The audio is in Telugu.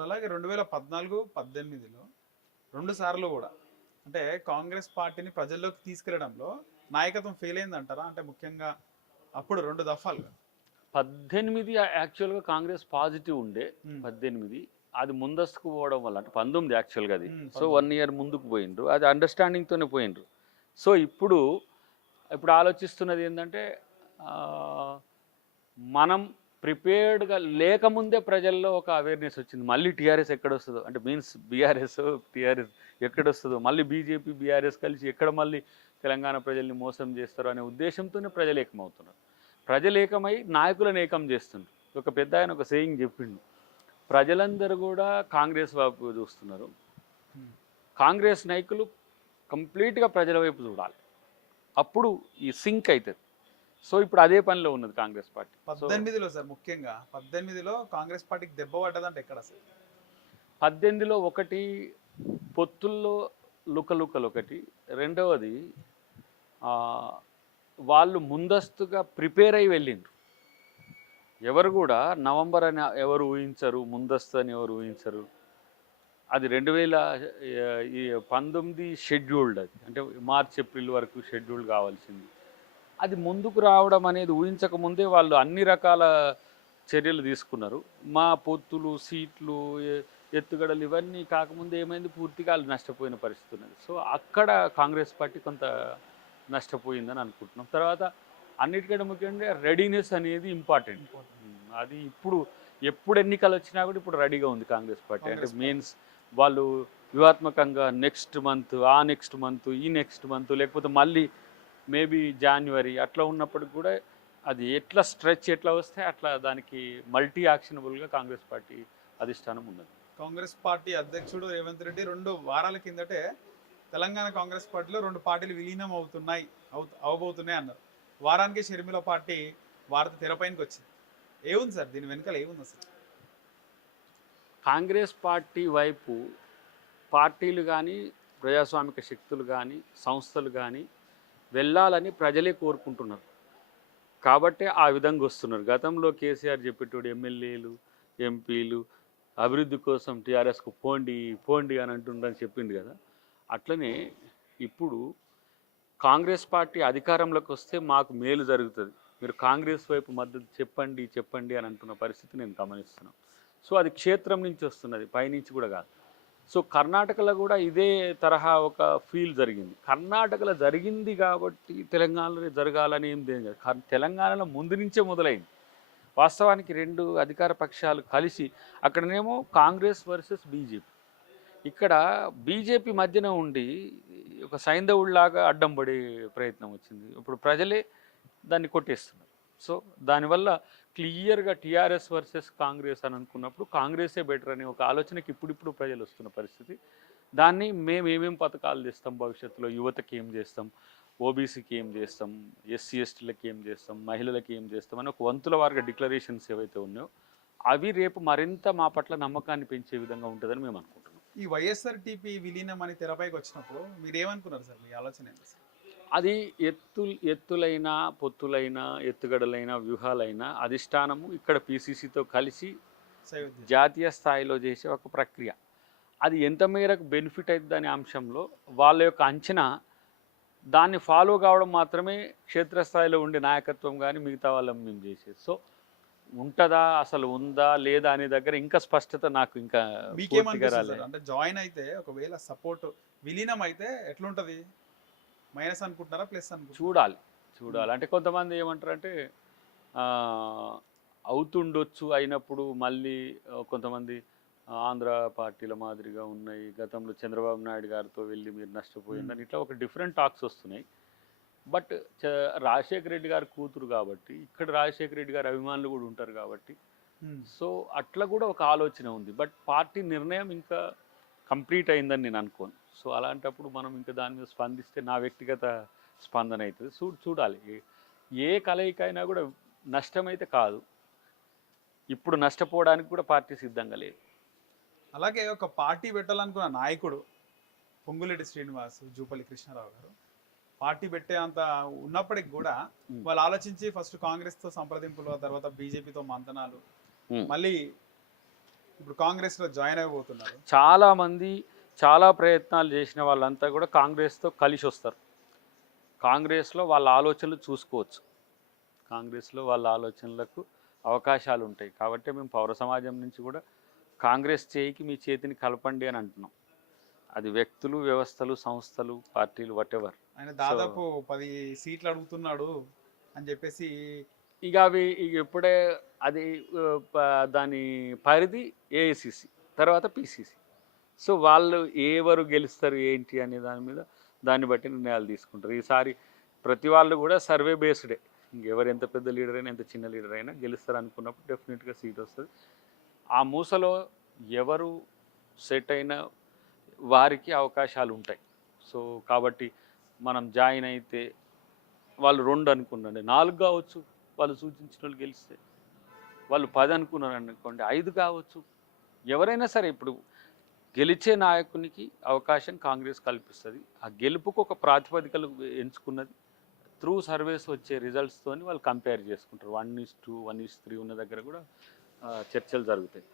మరి అలాగే 2014, 18లో 2 సార్లు గూడా అంటే కాంగ్రెస్ పార్టీని ప్రజల్లోకి తీసుకెళ్లడంలో నాయకత్వం ఫెయిల్ అయిందంటారా? అంటే ముఖ్యంగా అప్పుడు 2 దఫాలుగా. 18 యాక్చువల్‌గా కాంగ్రెస్ పాజిటివ్ ఉండే. హ్మ్. 18 అది ముందస్తుకు పోవడం వల్ల అంటే 19 యాక్చువల్‌గా అది. సో, 1 19. ఇయర్ ముందుకు పోయిండ్రు. అది అండర్‌స్టాండింగ్‌తోనే పోయిండ్రు. సో, ఇప్పుడు ఆలోచిస్తున్నది ఏందంటే ఆహ్, మనం ప్రిపేర్డ్‌గా లేకముందే ప్రజల్లో ఒక అవేర్‌నెస్ వచ్చింది. మళ్ళీ టీఆర్ఎస్ ఎక్కడొస్తదో అంటే మీన్స్ బీఆర్ఎస్, టీఆర్ఎస్ ఎక్కడొస్తదో మళ్ళీ బీజేపీ, బీఆర్ఎస్ కలిసి ఎక్కడ మళ్ళీ తెలంగాణ ప్రజల్ని మోసం చేస్తారో అనే ఉద్దేశంతోనే ప్రజలు ఏకమవుతున్నారు. ప్రజలు ఏకమై నాయకులను ఏకం చేస్తుండ్రు. ఒక పెద్దాయన ఒక సేయింగ్ చెప్పిండు. ప్రజలందరూ కూడా కాంగ్రెస్ వైపు చూస్తున్నారు. హ్మ్. కాంగ్రెస్ నాయకులు కంప్లీట్‌గా ప్రజల వైపు చూడాలి. అప్పుడు ఈ సింక్ అయితది. సో, ఇప్పుడు అదే పనిలో ఉన్నది కాంగ్రెస్ పార్టీ. సో, 18లో సార్ ముఖ్యంగా 18లో కాంగ్రెస్ పార్టీకి దెబ్బ పడ్డదంటే ఎక్కడసలు? 18లో ఒకటి పొత్తుల్లో లుకలుకలొకటి. రెండవది ఆహ్, వాళ్ళు ముందస్తుగా ప్రిపేర్ అయ్యి వెళ్ళిండ్రు. ఎవరు గూడా నవంబర్ అని ఎవరు ఊహించరు. ముందస్తు అని ఎవరు ఊహించరు. అది 2019 షెడ్యూల్డ్ అది. అంటే మార్చ్, ఏప్రిల్ వరకు షెడ్యూల్ కావాల్సింది. అది ముందుకు రావడం అనేది ఊహించక ముందే వాళ్ళు అన్ని రకాల చర్యలు తీసుకున్నారు. మా పొత్తులు, సీట్లు, ఎత్తుగడలు ఇవన్నీ కాకముందే ఏమైంది పూర్తిగా ఆళ్ళు నష్టపోయిన పరిస్థితి ఉన్నది. సో, అక్కడ కాంగ్రెస్ పార్టీ కొంత నష్టపోయిందని అనుకుంటున్నాం. తర్వాత అన్నిటికంటే ముఖ్యంగా రెడీనెస్ అనేది ఇంపార్టెంట్. ఇంపార్టెంట్. అది ఇప్పుడు ఎప్పుడు ఎన్నికలొచ్చినా కూడా ఇప్పుడు రెడీగా ఉంది కాంగ్రెస్ పార్టీ. అంటే కాంగ్రెస్ పార్టీ. మీన్స్ వాళ్ళు వ్యూహాత్మకంగా నెక్స్ట్ మంత్, ఆ నెక్స్ట్ మంత్, ఈ నెక్స్ట్ మంత్ లేకపోతే మళ్ళీ మేబీ జాన్యువరి అట్లా ఉన్నప్పటికి కూడా అది ఎట్లా స్ట్రెచ్ ఎట్లా వస్తే అట్లా దానికి మల్టీ యాక్షనబుల్‌గా కాంగ్రెస్ పార్టీ అధిష్టానం ఉన్నది. కాంగ్రెస్ పార్టీ అధ్యక్షుడు రేవంత్ రెడ్డి 2 వారాల కిందటే తెలంగాణ కాంగ్రెస్ పార్టీలో 2 పార్టీలు విలీనం అవ్వబోతున్నాయి అన్నారు. వారానికి షర్మిల పార్టీ వార్త తెరపైనకొచ్చింది. ఏముంది సార్ దీని వెనకాల ఏముంది అసలు? కాంగ్రెస్ పార్టీ వైపు పార్టీలు గానీ, ప్రజాస్వామిక శక్తులు గానీ, సంస్థలు గానీ వెళ్ళాలని ప్రజలే కోరుకుంటున్నారు. కాబట్టే ఆ విధంగా వస్తున్నారు. గతంలో కేసీఆర్ చెప్పేటోడు ఎమ్మెల్యేలు, ఎంపీలు అభివృద్ధి కోసం టీఆర్ఎస్‌కు పోండి, పోండి అని అంటుండని చెప్పిండు కదా! అట్లనే ఇప్పుడు కాంగ్రెస్ పార్టీ అధికారంలోకి వస్తే మాకు మేలు జరుగుతది. మీరు కాంగ్రెస్ వైపు మద్దతు చెప్పండి, చెప్పండి అని అంటున్న పరిస్థితి నేను గమనిస్తున్నాను. సో, అది క్షేత్రం నుంచి వస్తున్నది. పైనుంచి కూడా కాదు. సో, కర్ణాటకలో కూడా ఇదే తరహా ఒక ఫీల్ జరిగింది. కర్ణాటకలో జరిగింది కాబట్టి తెలంగాణలో జరగాలని ఏం లేదు కదా. తెలంగాణలో ముందు నుంచే మొదలైంది. వాస్తవానికి 2 అధికార పక్షాలు కలిసి అక్కడనేమో కాంగ్రెస్ వర్సెస్ బీజేపీ. ఇక్కడ బీజేపీ మధ్యన ఉండి ఒక సైంధవుడిలాగా అడ్డం పడే ప్రయత్నం వచ్చింది. ఇప్పుడు ప్రజలే దాన్ని కొట్టేస్తున్నారు. సో, దానివల్ల క్లియర్‌గా టీఆర్ఎస్ వర్సెస్ కాంగ్రెస్ అని అనుకున్నప్పుడు కాంగ్రెసే బెటర్ అనే ఒక ఆలోచనకి ఇప్పుడిప్పుడు ప్రజలు వస్తున్న పరిస్థితి. దాన్ని మేము ఏమేం పథకాలు తెస్తాం భవిష్యత్తులో, యువతకి ఏం చేస్తాం, ఓబీసీకి ఏం చేస్తాం, ఎస్సీ, ఎస్టీలకి ఏం చేస్తాం, మహిళలకి ఏం చేస్తాం అని ఒక వంతుల వారిగా డిక్లరేషన్స్ ఏవైతే ఉన్నాయో అవి రేపు మరింత మా పట్ల నమ్మకాన్ని పెంచే విధంగా ఉంటుందని మేము అనుకుంటున్నాం. ఈ వైఎస్ఆర్‌టీపీ విలీనం అని తెరపైకొచ్చినప్పుడు మీరేమనుకున్నారు సార్? మీ ఆలోచన ఏంటి అసలు? అది ఎత్తులైనా, పొత్తులైనా, ఎత్తుగడలైనా, వ్యూహాలైనా అధిష్టానము ఇక్కడ పీసీసీతో కలిసి సయోధ్య. జాతీయ స్థాయిలో చేసే ఒక ప్రక్రియ. అది ఎంత మేరకు బెనిఫిట్ అయిద్దనే అంశంలో వాళ్ళ యొక్క అంచనా దాన్ని ఫాలో కావడం మాత్రమే క్షేత్రస్థాయిలో ఉండే నాయకత్వం గానీ, మిగతా వాళ్ళం మేము చేసేది. సో, ఉంటదా? అసలు ఉందా? లేదా? అనే దగ్గర ఇంకా స్పష్టత నాకు ఇంకా పూర్తిగా మీకేమనిపిస్తుంది రాలే. సార్? అంటే జాయిన్ అయితే ఒకవేళ సపోర్ట్ విలీనం అయితే ఎట్లుంటది? మైనస్ అనుకుంటున్నారా? ప్లస్ అనుకుంటున్నారా? చూడాలి. హ్మ్. చూడాలి. అంటే కొంతమంది ఏమంటారంటే అవుతుండొచ్చు. అయినప్పుడు మళ్ళీ కొంతమంది ఆంధ్ర పార్టీల మాదిరిగా ఉన్నాయి. గతంలో చంద్రబాబు నాయుడు గారితో వెళ్ళి మీరు హ్మ్. నష్టపోయిందని ఇట్లా ఒక డిఫరెంట్ టాక్స్ వస్తున్నాయి. బట్ రాజశేఖర రెడ్డి గారి కూతురు కాబట్టి, ఇక్కడ రాజశేఖర రెడ్డి గారి అభిమానులు కూడా ఉంటారు కాబట్టి, హ్మ్. సో అట్లా కూడా ఒక ఆలోచన ఉంది. బట్ పార్టీ నిర్ణయం ఇంకా కంప్లీట్ అయిందని నేను అనుకోను. సో అలాంటప్పుడు మనం ఇంకా దాని మీద స్పందిస్తే నా వ్యక్తిగత స్పందన అవుతుంది. చూడాలి. ఏ కలయికైనా కూడా నష్టమైతే కాదు. ఇప్పుడు నష్టపోవడానికి కూడా పార్టీ సిద్ధంగా లేదు. అలాగే ఒక పార్టీ పెట్టాలనుకున్న నాయకుడు పొంగులేటి శ్రీనివాస్, జూపల్లి కృష్ణారావు గారు పార్టీ పెట్టే అంత ఉన్నప్పటికి కూడా ఉమ్, వాళ్ళు ఆలోచించి ఫస్ట్ కాంగ్రెస్‌తో సంప్రదింపులు, ఆ తర్వాత బీజేపీతో మంతనాలు, ఉమ్, మళ్ళీ ఇప్పుడు కాంగ్రెస్లో జాయిన్ అయిపోతున్నారు. చాలామంది చాలా ప్రయత్నాలు చేసిన వాళ్ళంతా కూడా కాంగ్రెస్తో కలిసి వస్తారు. కాంగ్రెస్లో వాళ్ళ ఆలోచనలు చూసుకోవచ్చు. కాంగ్రెస్లో వాళ్ళ ఆలోచనలకు అవకాశాలు ఉంటాయి. కాబట్టి మేము పౌర సమాజం నుంచి కూడా కాంగ్రెస్ చేయికి మీ చేతిని కలపండి అని అంటున్నాం. అది వ్యక్తులు, వ్యవస్థలు, సంస్థలు, పార్టీలు వాటెవర్. ఆయన దాదాపు 10 సీట్లు అడుగుతున్నాడు అని చెప్పేసి. ఇక అవి ఇక ఇప్పుడే అది దాని పరిధి ఏఐసిసి, తర్వాత పిసిసి. సో వాళ్ళు ఎవరు గెలుస్తారు ఏంటి అనే దాని మీద దాన్ని బట్టి నిర్ణయాలు తీసుకుంటారు. ఈసారి ప్రతి వాళ్ళు కూడా సర్వే బేస్డే. ఇంకెవరు ఎంత పెద్ద లీడర్ అయినా ఎంత చిన్న లీడర్ అయినా గెలుస్తారు అనుకున్నప్పుడు డెఫినెట్గా సీట్ వస్తుంది. ఆ మూసలో ఎవరు సెట్ అయిన వారికి అవకాశాలు ఉంటాయి. సో కాబట్టి మనం జాయిన్ అయితే వాళ్ళు 2 అనుకున్నాండి, 4 కావచ్చు, వాళ్ళు సూచించిన వాళ్ళు గెలిస్తే. వాళ్ళు 10 అనుకున్నారు అనుకోండి, 5 కావచ్చు. ఎవరైనా సరే ఇప్పుడు గెలిచే నాయకునికి అవకాశం కాంగ్రెస్ కల్పిస్తుంది. ఆ గెలుపుకు ఒక ప్రాతిపదికలు ఎంచుకున్నది త్రూ సర్వేస్ వచ్చే రిజల్ట్స్తోని వాళ్ళు కంపేర్ చేసుకుంటారు. 1:2, 1:3 ఉన్న దగ్గర కూడా చర్చలు జరుగుతాయి.